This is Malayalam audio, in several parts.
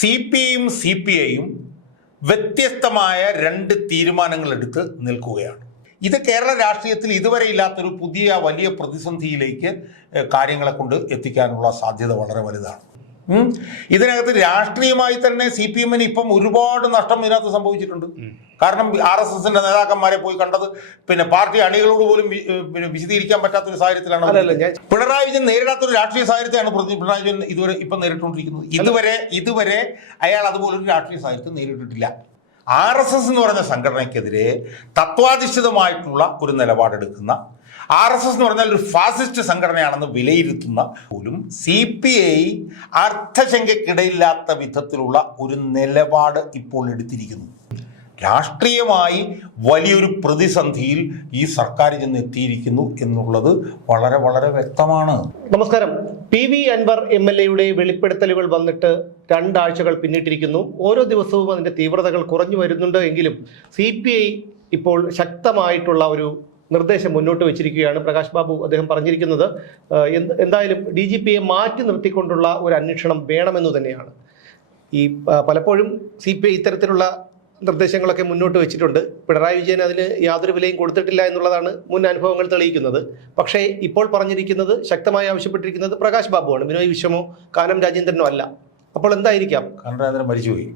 സി പി ഐയും സി പി ഐയും വ്യത്യസ്തമായ രണ്ട് തീരുമാനങ്ങൾ എടുത്ത് നിൽക്കുകയാണ് ഇത് കേരള രാഷ്ട്രീയത്തിൽ ഇതുവരെ ഇല്ലാത്തൊരു പുതിയ വലിയ പ്രതിസന്ധിയിലേക്ക് കാര്യങ്ങളെ കൊണ്ട് എത്തിക്കാനുള്ള സാധ്യത വളരെ വലുതാണ്. ഇതിനകത്ത് രാഷ്ട്രീയമായി തന്നെ സി പി എമ്മിന് ഇപ്പം ഒരുപാട് നഷ്ടം ഇതിനകത്ത് സംഭവിച്ചിട്ടുണ്ട്. കാരണം ആർ എസ് എസിന്റെ നേതാക്കന്മാരെ പോയി കണ്ടത് പിന്നെ പാർട്ടി അണികളോട് പോലും പിന്നെ വിശദീകരിക്കാൻ പറ്റാത്ത ഒരു സാഹചര്യത്തിലാണ് പിണറായി വിജയൻ നേരിടാത്തൊരു രാഷ്ട്രീയ സാഹചര്യത്തെയാണ് പിണറായി വിജയൻ ഇതുവരെ ഇപ്പം നേരിട്ടുകൊണ്ടിരിക്കുന്നത്. ഇതുവരെ ഇതുവരെ അയാൾ അതുപോലൊരു രാഷ്ട്രീയ സാഹചര്യത്തെ നേരിട്ടിട്ടില്ല. ആർ എസ് എസ് എന്ന് പറയുന്ന സംഘടനയ്ക്കെതിരെ തത്വാധിഷ്ഠിതമായിട്ടുള്ള ഒരു നിലപാടെടുക്കുന്ന ആർ എസ് എസ് എന്ന് പറഞ്ഞാൽ ഒരു ഫാസിസ്റ്റ് സംഘടനയാണെന്ന് വിലയിരുത്തുന്ന പോലും സി പി ഐ അർത്ഥശങ്കയ്ക്കിടയില്ലാത്ത വിധത്തിലുള്ള ഒരു നിലപാട് ഇപ്പോൾ എടുത്തിരിക്കുന്നു. രാഷ്ട്രീയമായി വലിയൊരു പ്രതിസന്ധിയിൽ ഈ സർക്കാർ ചെന്ന് എത്തിയിരിക്കുന്നു എന്നുള്ളത് വളരെ വളരെ വ്യക്തമാണ്. നമസ്കാരം. P V Anvar M L എയുടെ വെളിപ്പെടുത്തലുകൾ വന്നിട്ട് രണ്ടാഴ്ചകൾ പിന്നിട്ടിരിക്കുന്നു. ഓരോ ദിവസവും അതിന്റെ തീവ്രതകൾ കുറഞ്ഞു വരുന്നുണ്ട് എങ്കിലും സി ഇപ്പോൾ ശക്തമായിട്ടുള്ള ഒരു നിർദ്ദേശം മുന്നോട്ട് വെച്ചിരിക്കുകയാണ്. പ്രകാശ് ബാബു അദ്ദേഹം പറഞ്ഞിരിക്കുന്നത് എന്തായാലും ഡി ജി പിയെ മാറ്റി നിർത്തിക്കൊണ്ടുള്ള ഒരു അന്വേഷണം വേണമെന്ന് തന്നെയാണ്. ഈ പലപ്പോഴും സി പി ഐ ഇത്തരത്തിലുള്ള നിർദ്ദേശങ്ങളൊക്കെ മുന്നോട്ട് വെച്ചിട്ടുണ്ട്. പിണറായി വിജയൻ അതിന് യാതൊരു വിലയും കൊടുത്തിട്ടില്ല എന്നുള്ളതാണ് മുൻ അനുഭവങ്ങൾ തെളിയിക്കുന്നത്. പക്ഷേ ഇപ്പോൾ പറഞ്ഞിരിക്കുന്നത് ശക്തമായി ആവശ്യപ്പെട്ടിരിക്കുന്നത് പ്രകാശ് ബാബുവാണ്. ബിനോയ് വിശ്വമോ കാനം രാജേന്ദ്രനോ അല്ല. അപ്പോൾ എന്തായിരിക്കാം? കാനം രാജേന്ദ്രൻ മരിച്ചുപോയി.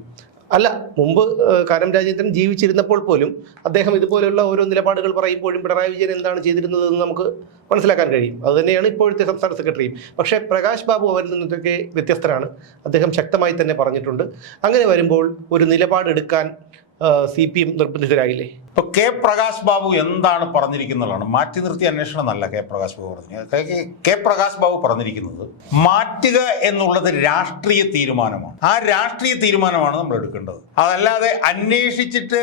അല്ല മുമ്പ് കാരം രാജേന്ദ്രൻ ജീവിച്ചിരുന്നപ്പോൾ പോലും അദ്ദേഹം ഇതുപോലെയുള്ള ഓരോ നിലപാടുകൾ പറയുമ്പോഴും പിണറായി വിജയൻ എന്താണ് ചെയ്തിരുന്നത് എന്ന് നമുക്ക് മനസ്സിലാക്കാൻ കഴിയും. അതുതന്നെയാണ് ഇപ്പോഴത്തെ സംസ്ഥാന സെക്രട്ടറിയും. പക്ഷേ പ്രകാശ് ബാബു അവരിൽ നിന്നൊക്കെ വ്യത്യസ്തരാണ്. അദ്ദേഹം ശക്തമായി തന്നെ പറഞ്ഞിട്ടുണ്ട്. അങ്ങനെ വരുമ്പോൾ ഒരു നിലപാടെടുക്കാൻ സി പി എം നിർബന്ധിതരായില്ലേ? ഇപ്പൊ കെ പ്രകാശ് ബാബു എന്താണ് പറഞ്ഞിരിക്കുന്നതാണ്? മാറ്റി നിർത്തി അന്വേഷണം എന്നല്ല കെ പ്രകാശ് ബാബു പറഞ്ഞു കെ പ്രകാശ് ബാബു പറഞ്ഞിരിക്കുന്നത് മാറ്റുക എന്നുള്ളത് രാഷ്ട്രീയ തീരുമാനമാണ്. ആ രാഷ്ട്രീയ തീരുമാനമാണ് നമ്മൾ എടുക്കേണ്ടത്. അതല്ലാതെ അന്വേഷിച്ചിട്ട്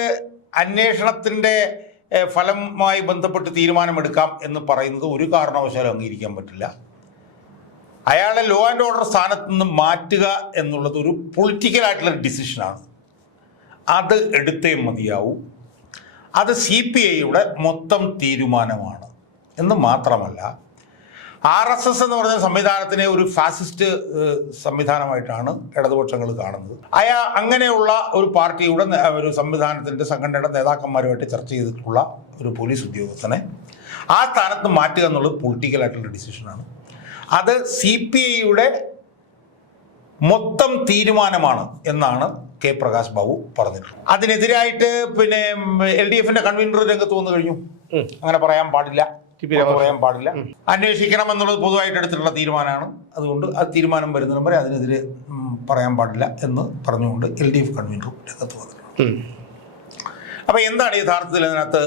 അന്വേഷണത്തിന്റെ ഫലമായി ബന്ധപ്പെട്ട് തീരുമാനമെടുക്കാം എന്ന് പറയുന്നത് ഒരു കാരണവശാലും അംഗീകരിക്കാൻ പറ്റില്ല. അയാളെ ലോ ആൻഡ് ഓർഡർ സ്ഥാനത്ത് നിന്ന് മാറ്റുക എന്നുള്ളത് ഒരു പൊളിറ്റിക്കൽ ആയിട്ടുള്ള ഡിസിഷനാണ് അത് എടുത്തേ മതിയാവൂ. അത് സി പി ഐയുടെ മൊത്തം തീരുമാനമാണ്. എന്ന് മാത്രമല്ല ആർ എസ് എസ് എന്ന് പറഞ്ഞ സംവിധാനത്തിനെ ഒരു ഫാസിസ്റ്റ് സംവിധാനമായിട്ടാണ് ഇടതുപക്ഷങ്ങൾ കാണുന്നത്. അയാ അങ്ങനെയുള്ള ഒരു പാർട്ടിയുടെ ഒരു സംവിധാനത്തിന്റെ സംഘടനയുടെ നേതാക്കന്മാരുമായിട്ട് ചർച്ച ചെയ്തിട്ടുള്ള ഒരു പോലീസ് ഉദ്യോഗസ്ഥനെ ആ സ്ഥാനത്ത് മാറ്റുക എന്നുള്ളത് പൊളിറ്റിക്കലായിട്ടുള്ള ഡിസിഷനാണ്. അത് സി പി ഐയുടെ മൊത്തം തീരുമാനമാണ് എന്നാണ് കെ പ്രകാശ് ബാബു പറഞ്ഞിട്ടുണ്ട്. അതിനെതിരായിട്ട് പിന്നെ എൽ ഡി എഫിന്റെ കൺവീനർ രംഗത്ത് വന്നു കഴിഞ്ഞു. അങ്ങനെ പറയാൻ പാടില്ല. പറയാൻ പാടില്ല. അന്വേഷിക്കണം എന്നുള്ളത് പൊതുവായിട്ട് എടുത്തിട്ടുള്ള തീരുമാനമാണ്. അതുകൊണ്ട് ആ തീരുമാനം വരുന്നതിന് വരെ അതിനെതിരെ പറയാൻ പാടില്ല എന്ന് പറഞ്ഞുകൊണ്ട് എൽ ഡി എഫ് കൺവീനർ രംഗത്ത് വന്നിട്ടുണ്ട്. അപ്പൊ എന്താണ് യഥാർത്ഥത്തിൽ ഇതിനകത്ത്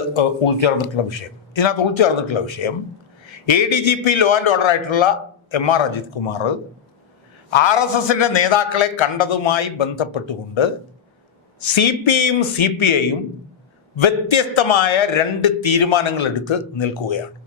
ഉൾച്ചേർന്നിട്ടുള്ള വിഷയം? ഇതിനകത്ത് ഉൾച്ചേർന്നിട്ടുള്ള വിഷയം A D G P law and order ആയിട്ടുള്ള M R Ajith Kumar R S എസിന്റെ നേതാക്കളെ കണ്ടതുമായി ബന്ധപ്പെട്ടുകൊണ്ട് സി പി ഐയും സി പി ഐയും വ്യത്യസ്തമായ രണ്ട് തീരുമാനങ്ങൾ എടുത്ത് നിൽക്കുകയാണ്.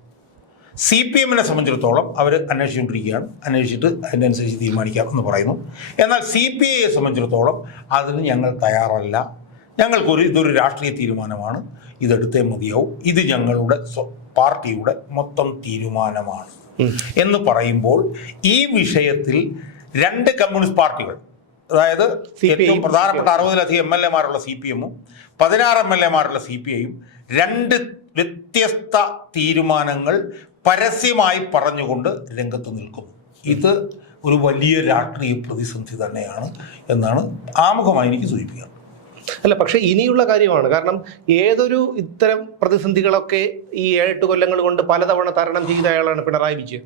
സി പി എമ്മിനെ സംബന്ധിച്ചിടത്തോളം അവർ അന്വേഷിച്ചുകൊണ്ടിരിക്കുകയാണ്. അന്വേഷിച്ചിട്ട് അതിനനുസരിച്ച് തീരുമാനിക്കാം എന്ന് പറയുന്നു. എന്നാൽ സി പി ഐയെ സംബന്ധിച്ചിടത്തോളം അതിന് ഞങ്ങൾ തയ്യാറല്ല. ഞങ്ങൾക്കൊരു ഇതൊരു രാഷ്ട്രീയ തീരുമാനമാണ്. ഇതെടുത്തേ മതിയാവും. ഇത് ഞങ്ങളുടെ സ്വ- പാർട്ടിയുടെ മൊത്തം തീരുമാനമാണ്. എന്ന് പറയുമ്പോൾ ഈ വിഷയത്തിൽ രണ്ട് കമ്മ്യൂണിസ്റ്റ് പാർട്ടികൾ അതായത് ഏറ്റവും പ്രധാനപ്പെട്ട അറുപതിലധികം എം എൽ എമാരുള്ള സി പി എമ്മും പതിനാറ് എം എൽ എമാരുള്ള സി പി ഐയും രണ്ട് വ്യത്യസ്ത തീരുമാനങ്ങൾ പരസ്യമായി പറഞ്ഞുകൊണ്ട് രംഗത്ത് നിൽക്കുന്നു. ഇത് ഒരു വലിയ രാഷ്ട്രീയ പ്രതിസന്ധി തന്നെയാണ് എന്നാണ് ആമുഖമായി എനിക്ക് സൂചിപ്പിക്കുന്നത് അല്ല പക്ഷേ ഇനിയുള്ള കാര്യമാണ്. കാരണം ഏതൊരു ഇത്തരം പ്രതിസന്ധികളൊക്കെ ഈ ഏഴെട്ട് കൊല്ലങ്ങൾ കൊണ്ട് പലതവണ തരണം ചെയ്ത അയാളാണ് പിണറായി വിജയൻ.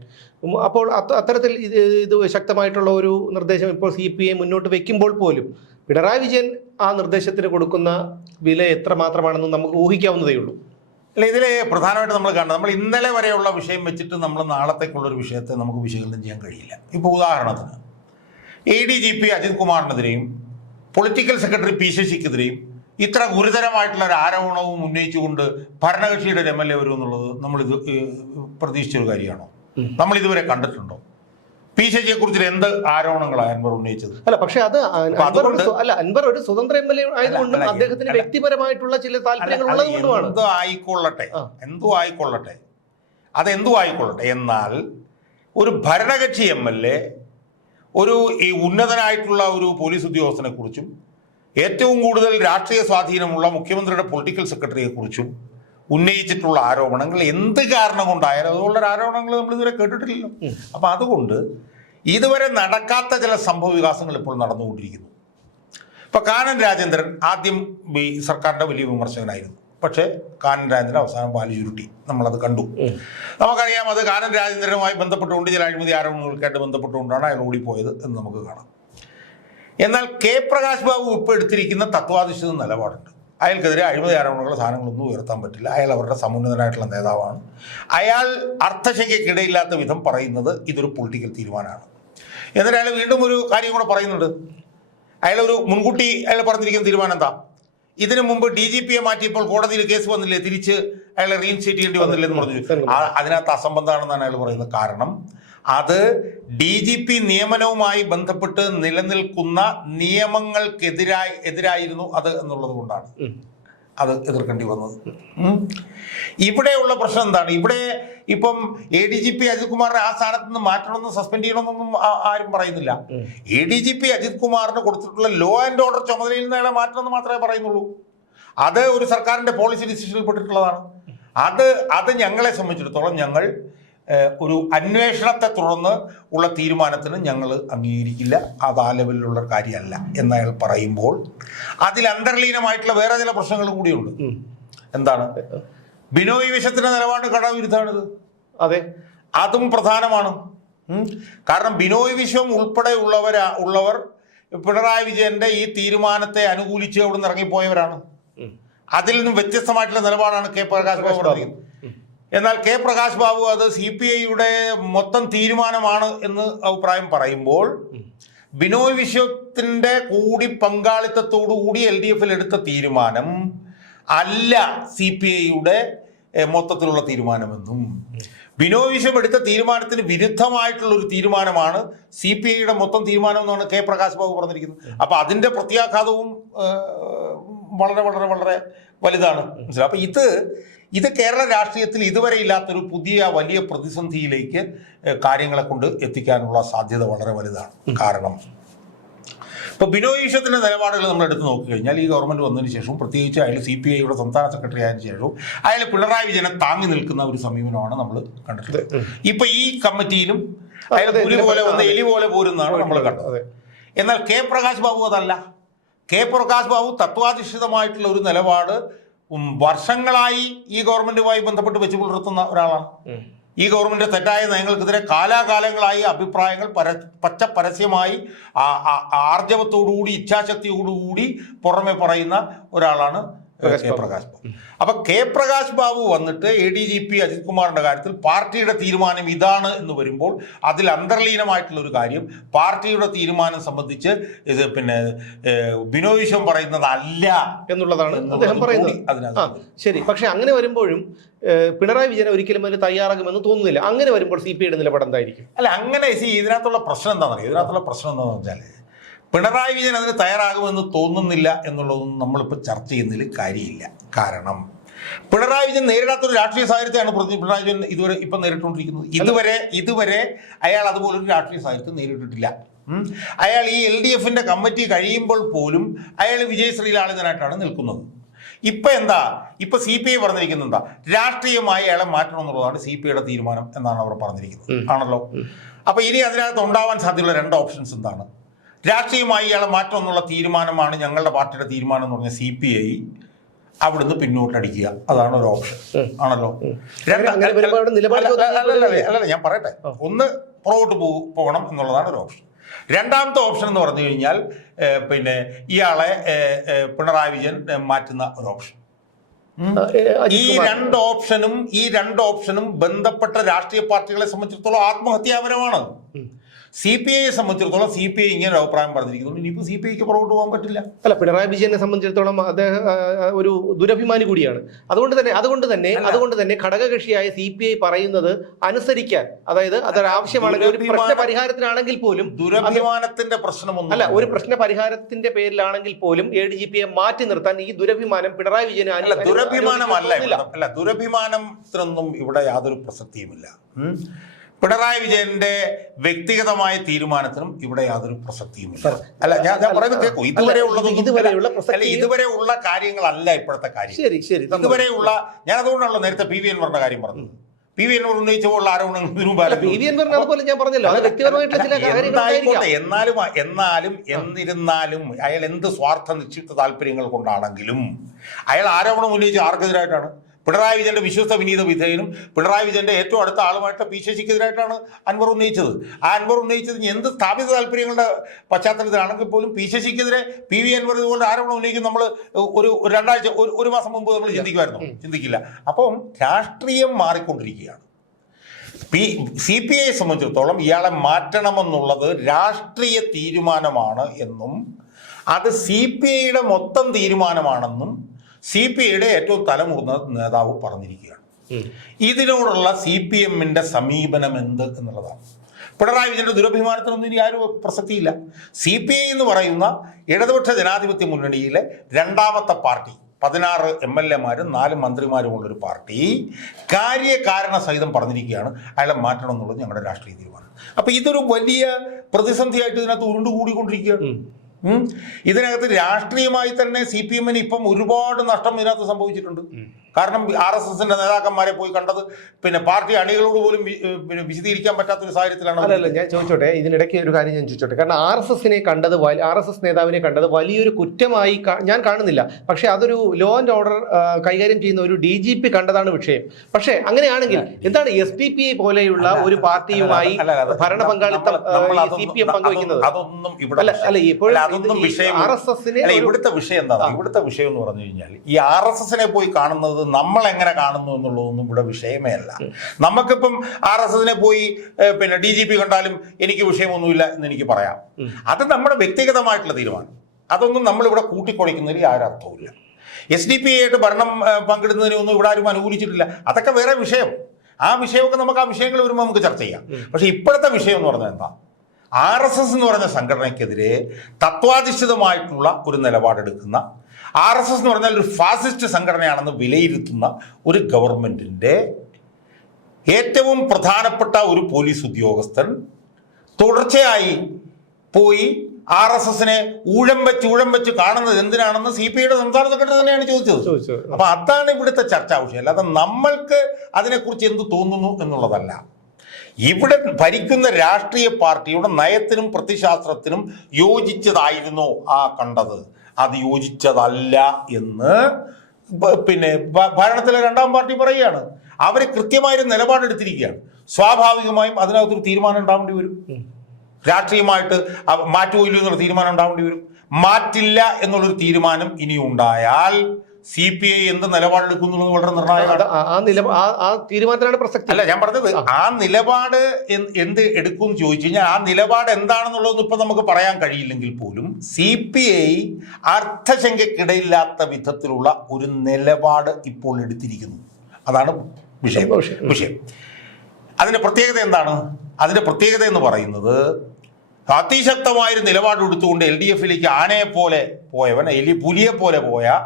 അപ്പോൾ അത്തരത്തിൽ ഇത് ഇത് ശക്തമായിട്ടുള്ള ഒരു നിർദ്ദേശം ഇപ്പോൾ സി പി ഐ മുന്നോട്ട് വെക്കുമ്പോൾ പോലും പിണറായി വിജയൻ ആ നിർദ്ദേശത്തിന് കൊടുക്കുന്ന വില എത്ര മാത്രമാണെന്ന് നമുക്ക് ഊഹിക്കാവുന്നതേ ഉള്ളൂ. അല്ല ഇതിൽ പ്രധാനമായിട്ട് നമ്മൾ കാണുന്നത് നമ്മൾ ഇന്നലെ വരെയുള്ള വിഷയം വെച്ചിട്ട് നമ്മൾ നാളത്തേക്കുള്ളൊരു വിഷയത്തെ നമുക്ക് വിശകലനം ചെയ്യാൻ കഴിയില്ല. ഇപ്പോൾ ഉദാഹരണത്തിന് A D G P Ajith കുമാറിനെതിരെയും political secretary P ശശിക്കെതിരെയും ഇത്ര ഗുരുതരമായിട്ടുള്ള ഒരു ആരോപണവും ഉന്നയിച്ചുകൊണ്ട് ഭരണകക്ഷിയുടെ ഒരു എം എൽ എ വരും എന്നുള്ളത് നമ്മളിത് ഇത് പ്രതീക്ഷിച്ചൊരു കാര്യമാണോ? നമ്മൾ ഇതുവരെ കണ്ടിട്ടുണ്ടോ? പി ശശിയെ കുറിച്ച് എന്ത് ആരോപണങ്ങളാണ് അൻവർ ഉന്നയിച്ചത്? അല്ല പക്ഷെ അത് അല്ല അൻവർ ഒരു സ്വതന്ത്ര എം എൽ എ ആയതുകൊണ്ടും അദ്ദേഹത്തിന് വ്യക്തിപരമായിട്ടുള്ള ചില താല്പര്യങ്ങൾ എന്തോ ആയിക്കൊള്ളട്ടെ? അത് എന്തോ ആയിക്കൊള്ളട്ടെ? അതെന്തോ ആയിക്കൊള്ളട്ടെ? എന്നാൽ ഒരു ഭരണകക്ഷി എം എൽ എ ഒരു ഈ ഉന്നതനായിട്ടുള്ള ഒരു പോലീസ് ഉദ്യോഗസ്ഥനെ കുറിച്ചും ഏറ്റവും കൂടുതൽ രാഷ്ട്രീയ സ്വാധീനമുള്ള മുഖ്യമന്ത്രിയുടെ പൊളിറ്റിക്കൽ സെക്രട്ടറിയെ കുറിച്ചും ഉന്നയിച്ചിട്ടുള്ള ആരോപണങ്ങൾ എന്ത് കാരണം കൊണ്ടായാലും അതുപോലുള്ള ആരോപണങ്ങൾ നമ്മൾ ഇതുവരെ കേട്ടിട്ടില്ലല്ലോ. അപ്പം അതുകൊണ്ട് ഇതുവരെ നടക്കാത്ത ചില സംഭവ വികാസങ്ങൾ ഇപ്പോൾ നടന്നുകൊണ്ടിരിക്കുന്നു. ഇപ്പൊ കാനൻ രാജേന്ദ്രൻ ആദ്യം ഈ സർക്കാരിന്റെ വലിയ വിമർശകനായിരുന്നു. പക്ഷേ കാനൻ രാജേന്ദ്രൻ അവസാനം പാലി ചുരുട്ടി. നമ്മളത് കണ്ടു. നമുക്കറിയാം അത് കാനൻ രാജേന്ദ്രനുമായി ബന്ധപ്പെട്ടുകൊണ്ട് ചില അഴിമതി ആരോപണങ്ങൾക്കായിട്ട് ബന്ധപ്പെട്ടുകൊണ്ടാണ് അയാൾ ഓടിപ്പോയത് എന്ന് നമുക്ക് കാണാം. എന്നാൽ കെ പ്രകാശ് ബാബു ഇപ്പോൾ എടുത്തിരിക്കുന്ന തത്വാധിഷ്ഠിത നിലപാടുണ്ട്. അയാൾക്കെതിരെ അഴിമതി ആരോപണങ്ങളുടെ സാധനങ്ങളൊന്നും ഉയർത്താൻ പറ്റില്ല. അയാൾ അവരുടെ സമുന്നതനായിട്ടുള്ള നേതാവാണ്. അയാൾ അർത്ഥശങ്കയ്ക്കിടയില്ലാത്ത വിധം പറയുന്നത് ഇതൊരു പൊളിറ്റിക്കൽ തീരുമാനമാണ്. എന്നിട്ട് അയാൾ വീണ്ടും ഒരു കാര്യം കൂടെ പറയുന്നുണ്ട്. അയാളൊരു മുൻകൂട്ടി അയാൾ പറഞ്ഞിരിക്കുന്ന തീരുമാനം എന്താ? ഇതിനു മുമ്പ് ഡി ജി പിയെ മാറ്റിയപ്പോൾ കോടതിയിൽ കേസ് വന്നില്ലേ? തിരിച്ച് അയാളെ റീഇൻസ്റ്റേറ്റ് ചെയ്യേണ്ടി വന്നില്ലേ എന്ന് പറഞ്ഞു. അതിനകത്ത് അസംബന്ധമാണെന്നാണ് അയാൾ പറയുന്നത്. കാരണം അത് ഡി ജി പി നിയമനവുമായി ബന്ധപ്പെട്ട് നിലനിൽക്കുന്ന നിയമങ്ങൾക്കെതിരായി എതിരായിരുന്നു അത് എന്നുള്ളത് കൊണ്ടാണ്. അത് എതിർക്കേണ്ടി വന്നത് ഇവിടെയുള്ള പ്രശ്നം എന്താണ്? ഇവിടെ ഇപ്പം A D G P Ajith കുമാറിനെ ആ സ്ഥാനത്ത് നിന്ന് മാറ്റണമെന്ന് സസ്പെൻഡ് ചെയ്യണമെന്നൊന്നും ആരും പറയുന്നില്ല. A D G P Ajith കുമാറിന് കൊടുത്തിട്ടുള്ള ലോ ആൻഡ് ഓർഡർ ചുമതലയിൽ നിന്ന് അയാളെ മാറ്റണമെന്ന് മാത്രമേ പറയുന്നുള്ളൂ. അത് ഒരു സർക്കാരിന്റെ പോളിസി ഡിസിഷനിൽ പെട്ടിട്ടുള്ളതാണ്. അത് അത് ഞങ്ങളെ സംബന്ധിച്ചിടത്തോളം ഞങ്ങൾ ഒരു അന്വേഷണത്തെ തുടർന്ന് ഉള്ള തീരുമാനത്തിന് ഞങ്ങൾ അംഗീകരിക്കില്ല. അത് ആ ലെവലിലുള്ള കാര്യമല്ല എന്ന് അയാൾ പറയുമ്പോൾ അതിൽ അന്തർലീനമായിട്ടുള്ള വേറെ ചില പ്രശ്നങ്ങൾ കൂടിയുണ്ട്. എന്താണ്? ബിനോയ് വിഷത്തിന്റെ നിലപാട് കടവിരുദ്ധാണിത് അതെ. അതും പ്രധാനമാണ്. കാരണം ബിനോയ് വിശ്വം ഉൾപ്പെടെ ഉള്ളവരാ ഉള്ളവർ പിണറായി വിജയന്റെ ഈ തീരുമാനത്തെ അനുകൂലിച്ച് അവിടെ നിന്ന് ഇറങ്ങിപ്പോയവരാണ് അതിൽ നിന്നും വ്യത്യസ്തമായിട്ടുള്ള നിലപാടാണ് കെ പ്രകാശ് ബാബു എന്നാൽ കെ പ്രകാശ് ബാബു അത് സി പി ഐയുടെ മൊത്തം തീരുമാനമാണ് എന്ന് അഭിപ്രായം പറയുമ്പോൾ ബിനോയ് വിശ്വത്തിന്റെ കൂടി പങ്കാളിത്തത്തോടു കൂടി എൽ ഡി എഫിൽ എടുത്ത തീരുമാനം അല്ല സി പി ഐയുടെ മൊത്തത്തിലുള്ള തീരുമാനമെന്നും. ബിനോയ് വിശ്വം എടുത്ത തീരുമാനത്തിന് വിരുദ്ധമായിട്ടുള്ള ഒരു തീരുമാനമാണ് സി പി ഐയുടെ മൊത്തം തീരുമാനം എന്നാണ് കെ പ്രകാശ് ബാബു പറഞ്ഞിരിക്കുന്നത്. അപ്പൊ അതിന്റെ പ്രത്യാഘാതവും വളരെ വളരെ വളരെ വലുതാണ്. മനസ്സിലായി? അപ്പൊ ഇത് ഇത് കേരള രാഷ്ട്രീയത്തിൽ ഇതുവരെ ഇല്ലാത്തൊരു പുതിയ വലിയ പ്രതിസന്ധിയിലേക്ക് കാര്യങ്ങളെ കൊണ്ട് എത്തിക്കാനുള്ള സാധ്യത വളരെ വലുതാണ്. കാരണം ഇപ്പൊ ബിനോയ് ഈശ്വത്തിന്റെ നിലപാടുകൾ നമ്മൾ എടുത്ത് നോക്കിക്കഴിഞ്ഞാൽ ഈ ഗവൺമെന്റ് വന്നതിന് ശേഷവും പ്രത്യേകിച്ച് അയാൾ സി പി ഐയുടെ സംസ്ഥാന സെക്രട്ടറി ആയതിനു ശേഷവും അയാൾ പിണറായി വിജയനെ താങ്ങി നിൽക്കുന്ന ഒരു സമീപനമാണ് നമ്മൾ കണ്ടിട്ടുള്ളത്. ഇപ്പൊ ഈ കമ്മിറ്റിയിലും അയാൾ പുലി പോലെ വന്ന് എലി പോലെ പോരുന്നതാണ് നമ്മൾ കണ്ടത്. എന്നാൽ കെ പ്രകാശ് ബാബു അതല്ല. കെ പ്രകാശ് ബാബു തത്വാധിഷ്ഠിതമായിട്ടുള്ള ഒരു നിലപാട് വർഷങ്ങളായി ഈ ഗവൺമെന്റുമായി ബന്ധപ്പെട്ട് വെച്ച് പുലർത്തുന്ന ഒരാളാണ്. ഈ ഗവൺമെന്റ് തെറ്റായ നയങ്ങൾക്കെതിരെ കാലാകാലങ്ങളായി അഭിപ്രായങ്ങൾ പര പച്ച പരസ്യമായി ആർജവത്തോടുകൂടി ഇച്ഛാശക്തിയോടുകൂടി പുറമെ പറയുന്ന ഒരാളാണ് പ്രകാശ് ബാബു. അപ്പൊ കെ പ്രകാശ് ബാബു വന്നിട്ട് A D G P Ajith കുമാറിന്റെ കാര്യത്തിൽ പാർട്ടിയുടെ തീരുമാനം ഇതാണ് എന്ന് വരുമ്പോൾ അതിൽ അന്തർലീനമായിട്ടുള്ള ഒരു കാര്യം പാർട്ടിയുടെ തീരുമാനം സംബന്ധിച്ച് ഇത് പിന്നെ ബിനോയ് വിശ്വം പറയുന്നത് അല്ല എന്നുള്ളതാണ് അദ്ദേഹം പറയുന്നത്. ശരി. പക്ഷെ അങ്ങനെ വരുമ്പോഴും പിണറായി വിജയൻ ഒരിക്കലും അതിന് തയ്യാറാകുമെന്ന് തോന്നുന്നില്ല. അങ്ങനെ വരുമ്പോൾ സി പി ഐയുടെ നിലപാട് എന്തായിരിക്കും? അല്ല അങ്ങനെ ഇതിനകത്തുള്ള പ്രശ്നം എന്താണെന്ന് അറിയാം ഇതിനകത്തുള്ള പ്രശ്നം എന്താണെന്ന് വെച്ചാൽ പിണറായി വിജയൻ അതിന് തയ്യാറാകുമെന്ന് തോന്നുന്നില്ല എന്നുള്ളതൊന്നും നമ്മളിപ്പോൾ ചർച്ച ചെയ്യുന്നതിൽ കാര്യമില്ല. കാരണം പിണറായി വിജയൻ നേരിടാത്തൊരു രാഷ്ട്രീയ സാഹചര്യത്തെയാണ് പ്രതി പിണറായി വിജയൻ ഇതുവരെ ഇപ്പം നേരിട്ടുകൊണ്ടിരിക്കുന്നത്. ഇതുവരെ ഇതുവരെ അയാൾ അതുപോലൊരു രാഷ്ട്രീയ സാഹചര്യത്തെ നേരിട്ടിട്ടില്ല. അയാൾ ഈ എൽ ഡി എഫിന്റെ കമ്മിറ്റി കഴിയുമ്പോൾ പോലും അയാൾ വിജയ് ശ്രീലാളിതനായിട്ടാണ് നിൽക്കുന്നത്. ഇപ്പൊ എന്താ? ഇപ്പൊ സി പി ഐ പറഞ്ഞിരിക്കുന്നത് എന്താ? രാഷ്ട്രീയമായി അയാളെ മാറ്റണം എന്നുള്ളതാണ് സി പി ഐയുടെ തീരുമാനം എന്നാണ് അവർ പറഞ്ഞിരിക്കുന്നത്. ആണല്ലോ? അപ്പൊ ഇനി അതിനകത്ത് ഉണ്ടാവാൻ സാധ്യതയുള്ള രണ്ട് ഓപ്ഷൻസ് എന്താണ്? രാഷ്ട്രീയമായി ഇയാളെ മാറ്റം എന്നുള്ള തീരുമാനമാണ് ഞങ്ങളുടെ പാർട്ടിയുടെ തീരുമാനം എന്ന് പറഞ്ഞ സി പി ഐ അവിടുന്ന് പിന്നോട്ടടിക്കുക. അതാണ് ഒരു ഓപ്ഷൻ. ആണല്ലോ? രണ്ട് അങ്ങനെ വരുമ്പോൾ അവിടെ നിലപാട് അല്ല, ചോദ്യം അല്ല, അല്ല, അല്ല, അല്ല, ഞാൻ പറയട്ടെ. ഒന്ന് പുറകോട്ട് പോകണം എന്നുള്ളതാണ് ഒരു ഓപ്ഷൻ. രണ്ടാമത്തെ ഓപ്ഷൻ എന്ന് പറഞ്ഞു കഴിഞ്ഞാൽ പിന്നെ ഇയാളെ പിണറായി വിജയൻ മാറ്റുന്ന ഒരു ഓപ്ഷൻ. ഈ രണ്ട് ഓപ്ഷനും ഈ രണ്ട് ഓപ്ഷനും ബന്ധപ്പെട്ട രാഷ്ട്രീയ പാർട്ടികളെ സംബന്ധിച്ചിടത്തോളം ആത്മഹത്യാപരമാണ്. സി പി ഐയെ സംബന്ധിച്ചിടത്തോളം സി പി ഐ ഇങ്ങനെ ഒരു അഭിപ്രായം പറഞ്ഞിരിക്കുന്നു ഇനിയിപ്പോൾ സി പി ഐക്ക് പുറകോട്ട് പോകാൻ പറ്റില്ല അല്ല പിണറായി വിജയനെ സംബന്ധിച്ചിടത്തോളം അദ്ദേഹം ഒരു ദുരഭിമാനി കൂടിയാണ് അതുകൊണ്ട് തന്നെ അതുകൊണ്ട് തന്നെ അതുകൊണ്ട് തന്നെ ഘടകകക്ഷിയായ സി പി ഐ പറയുന്നത് അനുസരിക്കാൻ അതായത് അതൊരു ആവശ്യമാണെങ്കിൽ ഒരു പ്രശ്ന പരിഹാരത്തിനാണെങ്കിൽ പോലും ദുരഭിമാനത്തിന്റെ പ്രശ്നമൊന്നും അല്ല ഒരു പ്രശ്ന പരിഹാരത്തിന്റെ പേരിലാണെങ്കിൽ പോലും എ ഡി ജി പിയെ മാറ്റി നിർത്താൻ ഈ ദുരഭിമാനം പിണറായി വിജയന് അനു- അല്ല ദുരഭിമാനം. ഇവിടെ. അല്ല ദുരഭിമാനത്തിനൊന്നും ഇവിടെ യാതൊരു പ്രസക്തിയുമില്ല. പിണറായി വിജയന്റെ വ്യക്തിഗതമായ തീരുമാനത്തിനും ഇവിടെ യാതൊരു പ്രസക്തിയുമില്ല. അല്ല ഞാൻ ഞാൻ പറയുന്നത് കേൾക്കൂ ഇതുവരെ ഉള്ളത് ഇതുവരെയുള്ള അല്ല. ഇതുവരെ ഉള്ള കാര്യങ്ങളല്ല ഇപ്പോഴത്തെ കാര്യം. ശരി ശരി ഇതുവരെയുള്ള ഞാൻ അതുകൊണ്ടാണല്ലോ നേരത്തെ പി വി എൻവറിന്റെ കാര്യം പറഞ്ഞു പി വി എൻവർ ഉന്നയിച്ചുള്ള ആരോപണങ്ങൾ അല്ല, പി വി എൻവറിന് അതുപോലെ ഞാൻ പറഞ്ഞല്ലോ. എന്നാലും എന്നാലും എന്നിരുന്നാലും അയാൾ എന്ത് സ്വാർത്ഥ നിക്ഷിപ്ത താല്പര്യങ്ങൾ കൊണ്ടാണെങ്കിലും അയാൾ ആരോപണം ഉന്നയിച്ച് ആർക്കെതിരായിട്ടാണ്? പിണറായി വിജയന്റെ വിശ്വസ്ത വിനീത വിധേയനും പിണറായി വിജയന്റെ ഏറ്റവും അടുത്ത ആളുമായിട്ട് പി ശശിക്കെതിരായിട്ടാണ് അൻവർ ഉന്നയിച്ചത്. ആ അൻവർ ഉന്നയിച്ചത് എന്ത് സ്ഥാപിത താല്പര്യങ്ങളുടെ പശ്ചാത്തലത്തിലാണെങ്കിൽ പോലും പി ശശിക്കെതിരെ പി വി അൻവർ ഇതുകൊണ്ട് ആരോപണം ഉന്നയിക്കും നമ്മൾ ഒരു രണ്ടാഴ്ച ഒരു ഒരു മാസം മുമ്പ് നമ്മൾ ചിന്തിക്കുമായിരുന്നു. ചിന്തിക്കില്ല. അപ്പം രാഷ്ട്രീയം മാറിക്കൊണ്ടിരിക്കുകയാണ്. പി സി പി ഐയെ സംബന്ധിച്ചിടത്തോളം ഇയാളെ മാറ്റണമെന്നുള്ളത് രാഷ്ട്രീയ തീരുമാനമാണ് എന്നും അത് സി പി ഐയുടെ മൊത്തം തീരുമാനമാണെന്നും സി പി ഐയുടെ ഏറ്റവും തലമുതിർന്ന നേതാവ് പറഞ്ഞിരിക്കുകയാണ്. ഇതിനോടുള്ള സി പി എമ്മിന്റെ സമീപനം എന്ത് എന്നുള്ളതാണ്. പിണറായി വിജയന്റെ ദുരഭിമാനത്തിനൊന്നും ഇനി ആരും പ്രസക്തിയില്ല. സി പി ഐ എന്ന് പറയുന്ന ഇടതുപക്ഷ ജനാധിപത്യ മുന്നണിയിലെ രണ്ടാമത്തെ പാർട്ടി പതിനാറ് എം എൽ എമാരും നാല് മന്ത്രിമാരും ഉള്ളൊരു പാർട്ടി കാര്യകാരണ സഹിതം പറഞ്ഞിരിക്കുകയാണ്. അയാളെ മാറ്റണം എന്നുള്ളത് ഞങ്ങളുടെ രാഷ്ട്രീയ തീരുമാനം. അപ്പൊ ഇതൊരു വലിയ പ്രതിസന്ധിയായിട്ട് ഇതിനകത്ത് ഉരുണ്ടുകൂടിക്കൊണ്ടിരിക്കുകയാണ്. ഇതിനകത്ത് രാഷ്ട്രീയമായി തന്നെ സി പി എമ്മിന് ഇപ്പം ഒരുപാട് നഷ്ടം ഇതിനകത്ത് സംഭവിച്ചിട്ടുണ്ട്. കാരണം ആർ എസ് എസിന്റെ നേതാക്കന്മാരെ പോയി കണ്ടത് പിന്നെ പാർട്ടി അണികളോട് പോലും പിന്നെ വിശദീകരിക്കാൻ പറ്റാത്ത ഒരു സാഹചര്യത്തിലാണ് അല്ലല്ല ഞാൻ ചോദിച്ചോട്ടെ ഇതിനിടയ്ക്ക് ഒരു കാര്യം ഞാൻ ചോദിച്ചോട്ടെ. കാരണം ആർ എസ് എസിനെ കണ്ടത് ആർ എസ് എസ് നേതാവിനെ കണ്ടത് വലിയൊരു കുറ്റമായി ഞാൻ കാണുന്നില്ല. പക്ഷേ അതൊരു ലോ ആൻഡ് ഓർഡർ കൈകാര്യം ചെയ്യുന്ന ഒരു ഡി ജി പി കണ്ടതാണ് വിഷയം. പക്ഷേ അങ്ങനെയാണെങ്കിൽ എന്താണ് എസ് ഡി പി പോലെയുള്ള ഒരു പാർട്ടിയുമായി ഭരണ പങ്കാളിത്തം സി പി എം പങ്കുവയ്ക്കുന്നത്? അതൊന്നും ഇവിടെ അല്ല ഇപ്പോഴും അതൊന്നും ഇവിടുത്തെ വിഷയം എന്താ ഇവിടുത്തെ വിഷയം എന്ന് പറഞ്ഞു കഴിഞ്ഞാൽ ഈ ആർ എസ് എസിനെ പോയി കാണുന്നത് നമ്മൾ എങ്ങനെ കാണുന്നു എന്നുള്ളതൊന്നും ഇവിടെ വിഷയമേ അല്ല. നമുക്കിപ്പം ആർ എസ് എസിനെ പോയി പിന്നെ ഡി ജി പി കണ്ടാലും എനിക്ക് വിഷയമൊന്നുമില്ല എന്ന് എനിക്ക് പറയാം. അത് നമ്മുടെ വ്യക്തിഗതമായിട്ടുള്ള തീരുമാനം. അതൊന്നും നമ്മളിവിടെ കൂട്ടിക്കൊളിക്കുന്നതിൽ യാതൊരു അർത്ഥവുമില്ല എസ് ഡി പി ആയിട്ട് ഭരണം പങ്കിടുന്നതിനൊന്നും ഇവിടെ ആരും അനുകൂലിച്ചിട്ടില്ല. അതൊക്കെ വേറെ വിഷയം. ആ വിഷയമൊക്കെ നമുക്ക് ആ വിഷയങ്ങൾ വരുമ്പോൾ നമുക്ക് ചർച്ച ചെയ്യാം. പക്ഷേ ഇപ്പോഴത്തെ വിഷയം എന്ന് പറഞ്ഞാൽ എന്താ? ആർ എസ് എസ് എന്ന് പറഞ്ഞ സംഘടനയ്ക്കെതിരെ തത്വാധിഷ്ഠിതമായിട്ടുള്ള ഒരു നിലപാടെടുക്കുന്ന ആർ എസ് എസ് എന്ന് പറഞ്ഞാൽ ഒരു ഫാസിസ്റ്റ് സംഘടനയാണെന്ന് വിലയിരുത്തുന്ന ഒരു ഗവൺമെന്റിന്റെ ഏറ്റവും പ്രധാനപ്പെട്ട ഒരു പോലീസ് ഉദ്യോഗസ്ഥൻ തുടർച്ചയായി പോയി ആർ എസ് എസിനെ ഊഴം വെച്ച് ഊഴം വെച്ച് കാണുന്നത് എന്തിനാണെന്ന് സി പി ഐയുടെ സംസ്ഥാന സെക്രട്ടറി തന്നെയാണ് ചോദിച്ചത്. അപ്പൊ അതാണ് ഇവിടുത്തെ ചർച്ചാ വിഷയം. അല്ലാതെ നമ്മൾക്ക് അതിനെക്കുറിച്ച് എന്ത് തോന്നുന്നു എന്നുള്ളതല്ല. ഇവിടെ ഭരിക്കുന്ന രാഷ്ട്രീയ പാർട്ടിയുടെ നയത്തിനും പ്രതിശാസ്ത്രത്തിനും യോജിച്ചതായിരുന്നു ആ കണ്ടത്. അത് യോജിച്ചതല്ല എന്ന് പിന്നെ ഭരണത്തിലെ രണ്ടാം പാർട്ടി പറയുകയാണ്. അവർ കൃത്യമായൊരു നിലപാടെടുത്തിരിക്കുകയാണ്. സ്വാഭാവികമായും അതിനകത്തൊരു തീരുമാനം ഉണ്ടാവേണ്ടി വരും. രാഷ്ട്രീയമായിട്ട് അവ- എന്നൊരു തീരുമാനം ഉണ്ടാവേണ്ടി വരും. മാറ്റില്ല എന്നുള്ളൊരു തീരുമാനം ഇനി ഉണ്ടായാൽ സി പി ഐ എന്ത് നിലപാടെടുക്കുന്നു വളരെ നിർണായകമാണ്. ആ- നില ആ- തീരുമാനത്തിനാണ് പ്രസക്തി. അല്ല ഞാൻ പറഞ്ഞത് ആ. നിലപാട് എന്ത് എടുക്കും എന്ന് ചോദിച്ചു കഴിഞ്ഞാൽ ആ നിലപാട് എന്താണെന്നുള്ളതൊന്നും ഇപ്പൊ നമുക്ക് പറയാൻ കഴിയില്ലെങ്കിൽ പോലും സി പി ഐ അർത്ഥശങ്കയ്ക്കിടയില്ലാത്ത വിധത്തിലുള്ള ഒരു നിലപാട് ഇപ്പോൾ എടുത്തിരിക്കുന്നു. അതാണ് വിഷയം. വിഷയം. അതിന്റെ പ്രത്യേകത എന്താണ്? അതിന്റെ പ്രത്യേകത എന്ന് പറയുന്നത് അതിശക്തമായൊരു നിലപാട് എടുത്തുകൊണ്ട് എൽ ഡി എഫിലേക്ക് ആനയെ പോലെ പോയവൻ എലി പുലിയെ പോലെ പോയ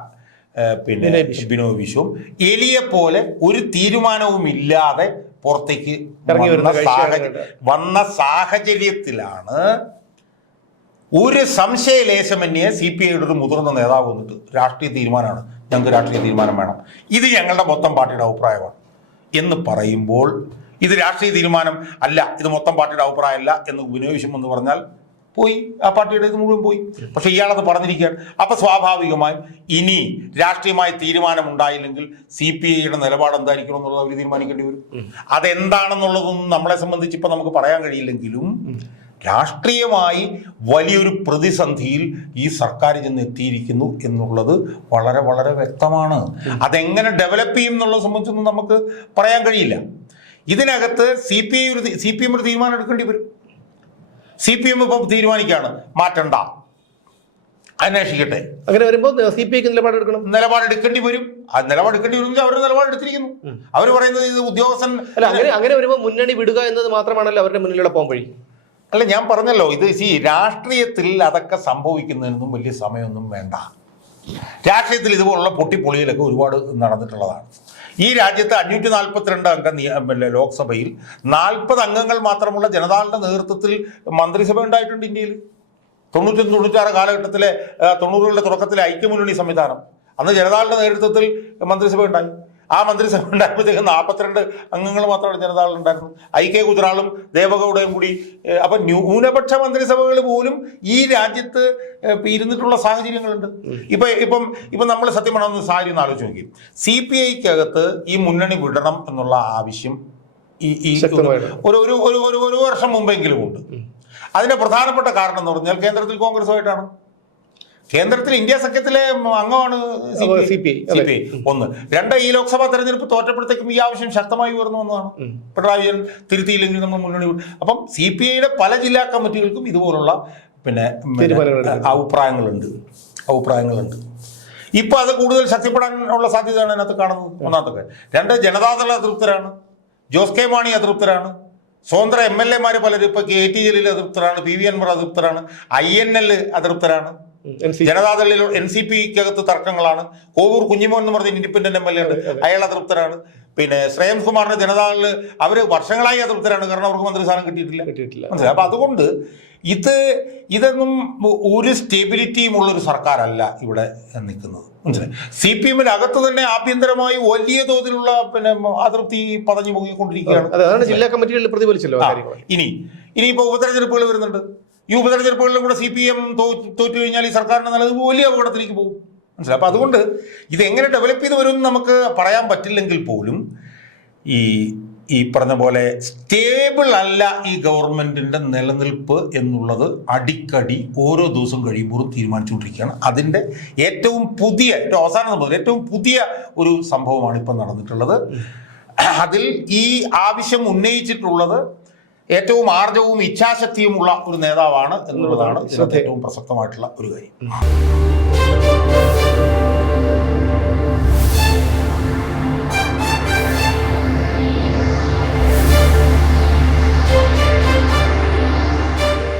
പിന്നെ ബിനോയ് വിശ്വം. എലിയെ പോലെ ഒരു തീരുമാനവും ഇല്ലാതെ പുറത്തേക്ക് വന്ന സാഹചര്യത്തിലാണ് ഒരു സംശയലേശമന്യെ സി പി ഐയുടെ ഒരു മുതിർന്ന നേതാവ് വന്നിട്ട് രാഷ്ട്രീയ തീരുമാനമാണ്. ഞങ്ങൾക്ക് രാഷ്ട്രീയ തീരുമാനം വേണം. ഇത് ഞങ്ങളുടെ മൊത്തം പാർട്ടിയുടെ അഭിപ്രായമാണ്. എന്ന് പറയുമ്പോൾ ഇത് രാഷ്ട്രീയ തീരുമാനം അല്ല ഇത് മൊത്തം പാർട്ടിയുടെ അഭിപ്രായമല്ല എന്ന് വിനോവിഷം എന്ന് പറഞ്ഞാൽ പോയി. ആ പാർട്ടിയുടെ ഇത് മുഴുവൻ പോയി. പക്ഷെ ഇയാളത് പറഞ്ഞിരിക്കുകയാണ്. അപ്പൊ സ്വാഭാവികമായും ഇനി രാഷ്ട്രീയമായ തീരുമാനം ഉണ്ടായില്ലെങ്കിൽ സി പി ഐയുടെ നിലപാട് എന്തായിരിക്കണം എന്നുള്ളത് അവർ തീരുമാനിക്കേണ്ടി വരും. അതെന്താണെന്നുള്ളതൊന്നും നമ്മളെ സംബന്ധിച്ച് ഇപ്പൊ നമുക്ക് പറയാൻ കഴിയില്ലെങ്കിലും രാഷ്ട്രീയമായി വലിയൊരു പ്രതിസന്ധിയിൽ ഈ സർക്കാർ ചെന്ന് എത്തിയിരിക്കുന്നു എന്നുള്ളത് വളരെ വളരെ വ്യക്തമാണ്. അതെങ്ങനെ ഡെവലപ്പ് ചെയ്യും എന്നുള്ളത് സംബന്ധിച്ചൊന്നും നമുക്ക് പറയാൻ കഴിയില്ല. ഇതിനകത്ത് സി പി ഐ ഒരു സി പി എം ഒരു തീരുമാനം എടുക്കേണ്ടി വരും. സി പി എം ഇപ്പം തീരുമാനിക്കുകയാണ്. മാറ്റണ്ട. അന്വേഷിക്കട്ടെ. അങ്ങനെ വരുമ്പോൾ സി പി ഐക്ക് നിലപാടെടുക്കണം നിലപാടെടുക്കേണ്ടി വരും. ആ നിലപാടെടുക്കേണ്ടി വരുമെങ്കിൽ അവർ നിലപാടെടുത്തിരിക്കുന്നു അവർ പറയുന്നത് ഇത് ഉദ്യോഗസ്ഥൻ അല്ല അങ്ങനെ അങ്ങനെ വരുമ്പോൾ മുന്നണി വിടുക എന്നത് മാത്രമാണല്ലോ അവരുടെ മുന്നിലുള്ള പോകാൻ വഴി. അല്ല ഞാൻ പറഞ്ഞല്ലോ ഇത് ഈ രാഷ്ട്രീയത്തിൽ അതൊക്കെ സംഭവിക്കുന്നതിനൊന്നും വലിയ സമയമൊന്നും വേണ്ട. രാഷ്ട്രീയത്തിൽ ഇതുപോലുള്ള പൊട്ടിപ്പൊളിയിലൊക്കെ ഒരുപാട് നടന്നിട്ടുള്ളതാണ്. ഈ രാജ്യത്ത് അഞ്ഞൂറ്റി നാൽപ്പത്തിരണ്ട് അംഗ ലോക്സഭയിൽ നാൽപ്പത് അംഗങ്ങൾ മാത്രമുള്ള ജനതാളുടെ നേതൃത്വത്തിൽ മന്ത്രിസഭ ഉണ്ടായിട്ടുണ്ട് ഇന്ത്യയിൽ. തൊണ്ണൂറ്റി തൊണ്ണൂറ്റാറ് കാലഘട്ടത്തിലെ തൊണ്ണൂറുകളുടെ തുടക്കത്തിലെ ഐക്യമുന്നണി സംവിധാനം. അന്ന് ജനതാളുടെ നേതൃത്വത്തിൽ മന്ത്രിസഭ ഉണ്ടായി. ആ മന്ത്രിസഭ ഉണ്ടായപ്പോഴത്തേക്ക് നാൽപ്പത്തിരണ്ട് അംഗങ്ങൾ മാത്രമാണ് ജനതാദൾ ഉണ്ടായിരുന്നു ഐ കെ ഗുജറാളും ദേവഗൌഡയും കൂടി അപ്പൊ ന്യൂനപക്ഷ മന്ത്രിസഭകൾ പോലും ഈ രാജ്യത്ത് ഇരുന്നിട്ടുള്ള സാഹചര്യങ്ങളുണ്ട്. ഇപ്പൊ ഇപ്പം ഇപ്പൊ നമ്മൾ സത്യം പറഞ്ഞ സാഹചര്യം ഒന്ന് ആലോചിച്ച് നോക്കി. സി പി ഐക്കകത്ത് ഈ മുന്നണി വിടണം എന്നുള്ള ആവശ്യം ഈ ഈ ഒരു ഒരു ഒരു വർഷം മുമ്പെങ്കിലും ഉണ്ട്. അതിന്റെ പ്രധാനപ്പെട്ട കാരണം എന്ന് പറഞ്ഞാൽ കേന്ദ്രത്തിൽ കോൺഗ്രസുമായിട്ടാണ് കേന്ദ്രത്തിൽ ഇന്ത്യ സഖ്യത്തിലെ അംഗമാണ് C P CPI, C P I. ഒന്ന്. രണ്ട് ഈ ലോക്സഭാ തെരഞ്ഞെടുപ്പ് തോറ്റപ്പോഴത്തേക്കും ഈ ആവശ്യം ശക്തമായി ഉയർന്നു വന്നതാണ്. പിണറായി വിജയൻ തിരുത്തിയില്ലെങ്കിൽ നമ്മൾ മുന്നണി. അപ്പം സി പി ഐയുടെ പല ജില്ലാ കമ്മിറ്റികൾക്കും ഇതുപോലുള്ള പിന്നെ അഭിപ്രായങ്ങളുണ്ട്. അഭിപ്രായങ്ങളുണ്ട്. ഇപ്പൊ അത് കൂടുതൽ ശക്തിപ്പെടാനുള്ള സാധ്യതയാണ് അതിനകത്ത് കാണുന്നത്. ഒന്നാമത്തെ രണ്ട് ജനതാദള അതൃപ്തരാണ്. ജോസ് കെ മാണി അതൃപ്തരാണ്. സ്വതന്ത്ര എം എൽ എമാര് പലരും ഇപ്പൊ കെ ടി ജലീൽ അതൃപ്തരാണ്. പി വി അൻവർ അതൃപ്തരാണ്. ഐ എൻ എൽ അതൃപ്തരാണ്. ജനതാദളിൽ എൻ സി പിക്കകത്ത് തർക്കങ്ങളാണ്. കോവൂർ കുഞ്ഞിമോൻ എന്ന് പറഞ്ഞ ഇൻഡിപെൻഡന്റ് എം എൽ എ ഉണ്ട്. അയാൾ അതൃപ്തരാണ് പിന്നെ ശ്രേയംസ് കുമാറിന്റെ ജനതാദളിൽ അവർ വർഷങ്ങളായി അതൃപ്തരാണ്. കാരണം അവർക്ക് മന്ത്രിസ്ഥാനം കിട്ടിയിട്ടില്ല. കിട്ടിയിട്ടില്ല. മനസ്സിലായി? അപ്പൊ അതുകൊണ്ട് ഇത് ഇതൊന്നും ഒരു സ്റ്റെബിലിറ്റിയും ഉള്ള ഒരു സർക്കാരല്ല ഇവിടെ നിൽക്കുന്നത്. മനസ്സിലായി? സി പി എമ്മിന് അകത്ത് തന്നെ ആഭ്യന്തരമായി വലിയ തോതിലുള്ള പിന്നെ അതൃപ്തി പതഞ്ഞു പൊങ്ങിക്കൊണ്ടിരിക്കുകയാണ്. അതെ അതാണ് ജില്ലാ കമ്മിറ്റികളിൽ പ്രതിഫലിച്ചല്ലോ ഇനി ഇനിയിപ്പോ ഉപതെരഞ്ഞെടുപ്പുകൾ വരുന്നുണ്ട്. ഈ ഉപതെരഞ്ഞെടുപ്പുകളിലും കൂടെ സി പി എം തോറ്റു കഴിഞ്ഞാൽ ഈ സർക്കാരിന് നല്ലത് വലിയ അപകടത്തിലേക്ക് പോകും. മനസ്സിലായി? അപ്പൊ അതുകൊണ്ട് ഇതെങ്ങനെ ഡെവലപ്പ് ചെയ്ത് വരും നമുക്ക് പറയാൻ പറ്റില്ലെങ്കിൽ പോലും ഈ ഈ പറഞ്ഞ പോലെ സ്റ്റേബിൾ അല്ല ഈ ഗവൺമെന്റിന്റെ നിലനിൽപ്പ് എന്നുള്ളത് അടിക്കടി ഓരോ ദിവസം കഴിയുമ്പോഴും തീരുമാനിച്ചുകൊണ്ടിരിക്കുകയാണ്. അതിന്റെ ഏറ്റവും പുതിയ ഏറ്റവും അവസാനം സംഭവം ഏറ്റവും പുതിയ ഒരു സംഭവമാണ് ഇപ്പം നടന്നിട്ടുള്ളത്. അതിൽ ഈ ആവശ്യം ഉന്നയിച്ചിട്ടുള്ളത് ഏറ്റവും ആർജവും ഇച്ഛാശക്തിയുമുള്ള ഒരു നേതാവാണ് എന്നുള്ളതാണ് ഇതിനകത്ത് ഏറ്റവും പ്രസക്തമായിട്ടുള്ള ഒരു കാര്യം.